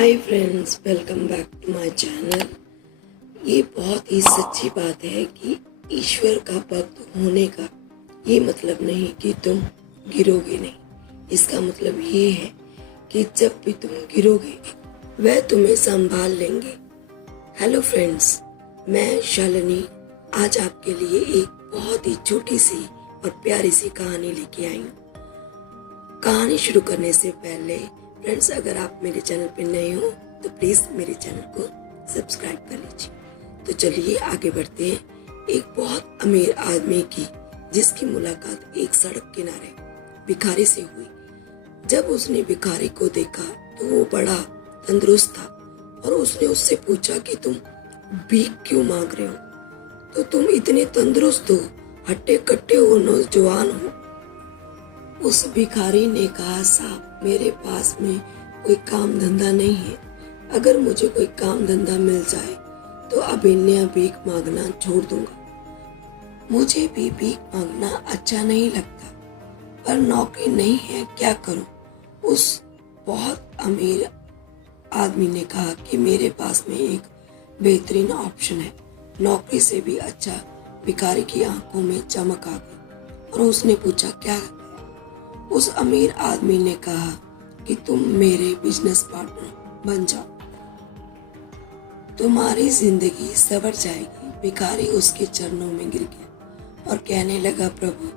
Hi friends, welcome back to my channel. ये बहुत ही सच्ची बात है कि ईश्वर का भक्त होने का ये मतलब नहीं कि तुम गिरोगे नहीं। इसका मतलब ये है कि जब भी तुम गिरोगे वह तुम्हें संभाल लेंगे। हेलो फ्रेंड्स, मैं शालिनी आज आपके लिए एक बहुत ही छोटी सी और प्यारी सी कहानी लेके आई हूँ। कहानी शुरू करने से पहले फ्रेंड्स, अगर आप मेरे चैनल पे नए हो तो प्लीज मेरे चैनल को सब्सक्राइब कर लीजिए। तो चलिए आगे बढ़ते हैं। एक बहुत अमीर आदमी की जिसकी मुलाकात एक सड़क किनारे भिखारी से हुई। जब उसने भिखारी को देखा तो वो बड़ा तंदुरुस्त था और उसने उससे पूछा कि तुम भीख क्यों मांग रहे हो? तो तुम इतने तंदुरुस्त हो, हट्टे कट्टे हो, नौजवान हो। उस भिखारी ने कहा, साहब मेरे पास में कोई काम धंधा नहीं है। अगर मुझे कोई काम धंधा मिल जाए तो अभिनय भीख मांगना छोड़ दूंगा। मुझे भी भीख मांगना अच्छा नहीं लगता, पर नौकरी नहीं है, क्या करूं? उस बहुत अमीर आदमी ने कहा कि मेरे पास में एक बेहतरीन ऑप्शन है। नौकरी से भी अच्छा। भिखारी की आंखों में चमक आ गई और उसने पूछा, क्या? उस अमीर आदमी ने कहा कि तुम मेरे बिजनेस पार्टनर बन जाओ, तुम्हारी जिंदगी संवर जाएगी। भिखारी उसके चरणों में गिर गया और कहने लगा, प्रभु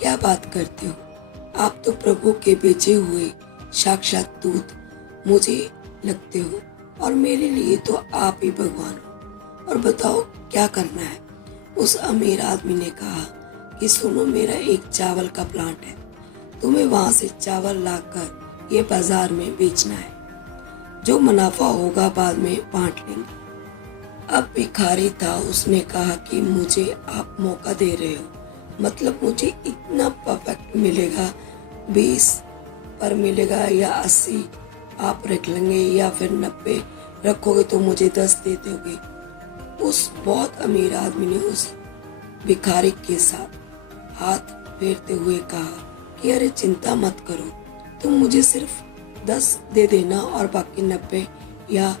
क्या बात करते हो? आप तो प्रभु के भेजे हुए साक्षात दूत मुझे लगते हो और मेरे लिए तो आप ही भगवान हो। और बताओ क्या करना है? उस अमीर आदमी ने कहा कि सुनो, मेरा एक चावल का प्लांट है, तुम्हें वहां से चावल लाकर ये बाजार में बेचना है। जो मुनाफा होगा बाद में बांट लेंगे। अब भिखारी था, उसने कहा कि मुझे आप मौका दे रहे हो, मतलब मुझे इतना परफेक्ट मिलेगा, 20 पर मिलेगा या 80 आप रख लेंगे या फिर 90 रखोगे तो मुझे 10 दे दोगे। उस बहुत अमीर आदमी ने उस भिखारी के साथ हाथ फेरते हुए कहा कि अरे चिंता मत करो, तुम मुझे सिर्फ 10 दे देना और बाकी 90 या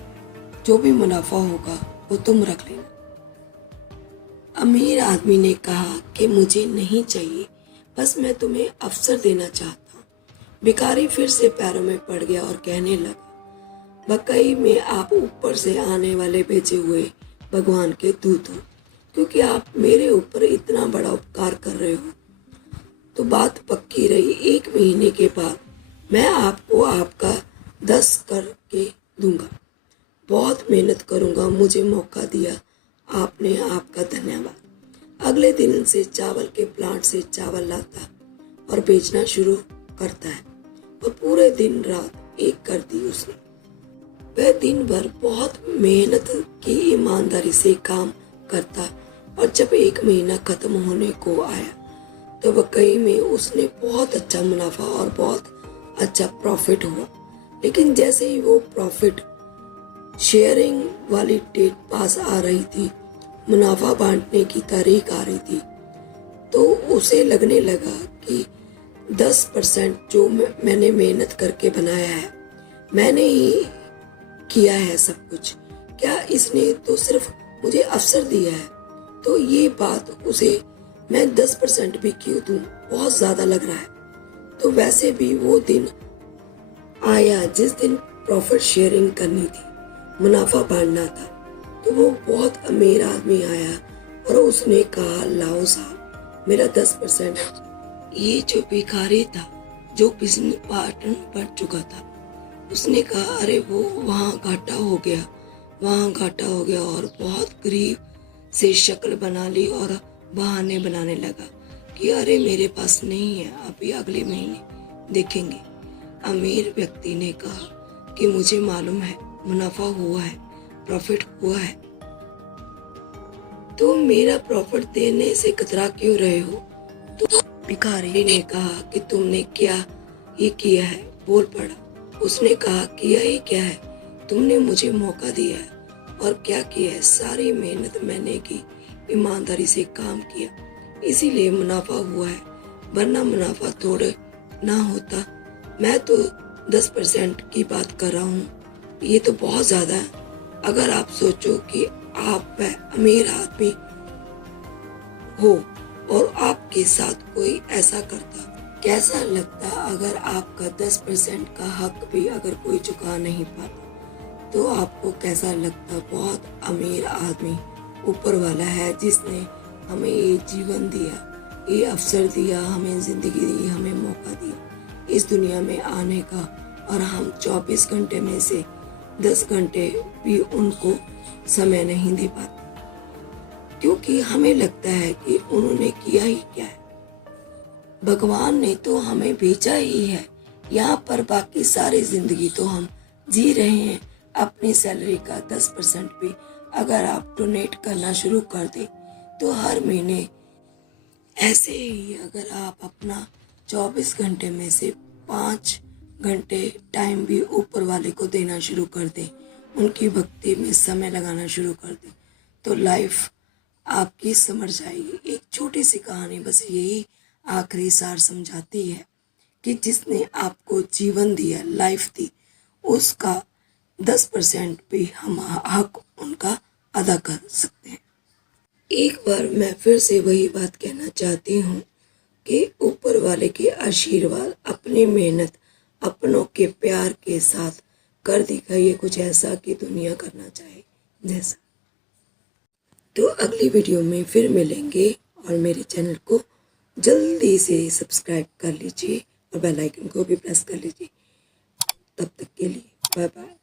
जो भी मुनाफा होगा वो तुम रख लेना। अमीर आदमी ने कहा कि मुझे नहीं चाहिए, बस मैं तुम्हें अवसर देना चाहता हूँ। भिखारी फिर से पैरों में पड़ गया और कहने लगा, वाकई में आप ऊपर से आने वाले भेजे हुए भगवान के दूत हो, क्योंकि आप मेरे ऊपर इतना बड़ा उपकार कर रहे हो। तो बात पक्की रही। 1 महीने के बाद मैं आपको आपका 10 करके दूंगा। बहुत मेहनत करूंगा, मुझे मौका दिया आपने, आपका धन्यवाद। अगले दिन से चावल के प्लांट से चावल लाता और बेचना शुरू करता है और पूरे दिन रात एक कर दी उसने। वह दिन भर बहुत मेहनत की, ईमानदारी से काम करता और जब 1 महीना खत्म होने को आया तो वाकई में उसने बहुत अच्छा मुनाफा और बहुत अच्छा प्रॉफिट हुआ। लेकिन जैसे ही वो प्रॉफिट शेयरिंग वाली डेट पास आ रही थी, मुनाफा बांटने की तारीख आ रही थी, तो उसे लगने लगा कि 10% जो मैंने मेहनत करके बनाया है, मैंने ही किया है सब कुछ, क्या इसने तो सिर्फ मुझे अवसर दिया है? तो ये बात उसे मैं 10% भी क्यों दूं, बहुत ज्यादा लग रहा है। तो वैसे भी वो दिन आया जिस दिन प्रॉफिट शेयरिंग करनी थी, मुनाफा बांटना था। तो वो बहुत अमीर आदमी आया और उसने कहा, लाओ साहब मेरा 10%। ये जो भिखारी था, जो बिजनेस पार्टनर बन चुका था, उसने कहा, अरे वो वहाँ घाटा हो गया, वहाँ घाटा हो गया, और बहुत गरीब से शक्ल बना ली और बहाने बनाने लगा कि अरे मेरे पास नहीं है, अभी अगले महीने देखेंगे। अमीर व्यक्ति ने कहा कि मुझे मालूम है, मुनाफा हुआ है, प्रॉफिट हुआ है, तो मेरा प्रॉफिट देने से कतरा क्यों रहे हो? तो भिखारी ने कहा कि तुमने क्या ये किया है? बोल पड़ा। उसने कहा, किया ही क्या है, तुमने मुझे मौका दिया है और क्या किया है, सारी मेहनत मैंने की, ईमानदारी से काम किया, इसीलिए मुनाफा हुआ है, वरना मुनाफा थोड़े ना होता। मैं तो 10% की बात कर रहा हूँ, ये तो बहुत ज़्यादा है। अगर आप सोचो कि आप वह अमीर आदमी हो और आपके साथ कोई ऐसा करता, कैसा लगता अगर आपका 10% का हक भी अगर कोई चुका नहीं पाता, तो आपको कैसा लगता। बहुत अमीर आदमी ऊपर वाला है जिसने हमें ये जीवन दिया, ये अवसर दिया, हमें ज़िंदगी दी, हमें मौका दिया इस दुनिया में आने का, और हम 24 घंटे में से 10 घंटे भी उनको समय नहीं दे पाते, क्योंकि हमें लगता है कि उन्होंने किया ही क्या है। भगवान ने तो हमें भेजा ही है यहाँ पर, बाकी सारी जिंदगी तो हम जी रहे हैं। अपनी सैलरी का 10% भी अगर आप डोनेट करना शुरू कर दें, तो हर महीने ऐसे ही अगर आप अपना 24 घंटे में से 5 घंटे टाइम भी ऊपर वाले को देना शुरू कर दें, उनकी भक्ति में समय लगाना शुरू कर दें, तो लाइफ आपकी समझ जाएगी। एक छोटी सी कहानी बस यही आखिरी सार समझाती है कि जिसने आपको जीवन दिया, लाइफ दी, उसका 10% भी हम हक उनका अदा कर सकते हैं। एक बार मैं फिर से वही बात कहना चाहती हूँ कि ऊपर वाले के आशीर्वाद, अपनी मेहनत, अपनों के प्यार के साथ कर दिखाइए कुछ ऐसा कि दुनिया करना चाहे जैसा। तो अगली वीडियो में फिर मिलेंगे, और मेरे चैनल को जल्दी से सब्सक्राइब कर लीजिए और बेल आइकन को भी प्रेस कर लीजिए। तब तक के लिए बाय बाय।